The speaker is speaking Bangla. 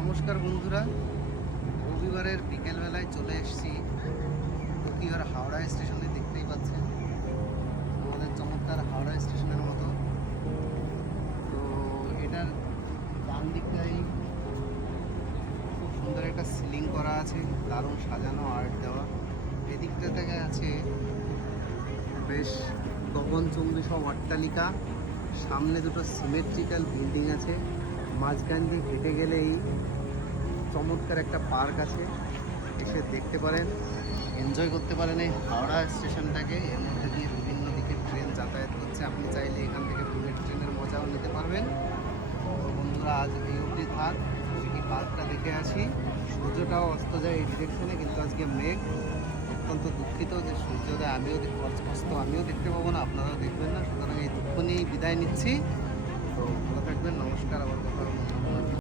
নমস্কার বন্ধুরা, রবিবারের বিকেলবেলায় চলে এসেছি টোকিওর হাওড়া স্টেশনে। দেখতেই পাচ্ছেন আমাদের চমৎকার হাওড়া স্টেশনের মতো। তো এটার ডান দিকটাই খুব সুন্দর একটা সিলিং করা আছে, দারুণ সাজানো আর্ট দেওয়া। এদিকটা থেকে আছে বেশ গগনচুম্বী সব অট্টালিকা, সামনে দুটো সিমেট্রিক্যাল বিল্ডিং আছে, মাঝখান দিয়ে হেঁটে গেলেই চমৎকার একটা পার্ক আছে, এসে দেখতে পারেন, এনজয় করতে পারেন এই হাওড়া স্টেশনটাকে। এর মধ্যে দিয়ে বিভিন্ন দিকে ট্রেন যাতায়াত করছে, আপনি চাইলে এখান থেকে বুলেট ট্রেনের মজাও নিতে পারবেন। তো বন্ধুরা, আজ এই অবধি থাক, এই পার্কটা দেখে আসি। সূর্যটাও অস্ত যায় এই ডিরেকশনে, কিন্তু আজকে মেঘ। অত্যন্ত দুঃখিত যে সূর্যোদয় আমিও দেখতে পাবো না, আপনারাও দেখবেন না, সুতরাং এই দুঃখ নিয়েই বিদায় নিচ্ছি। তো ভালো থাকবেন, নমস্কার, আবার কথা হবে।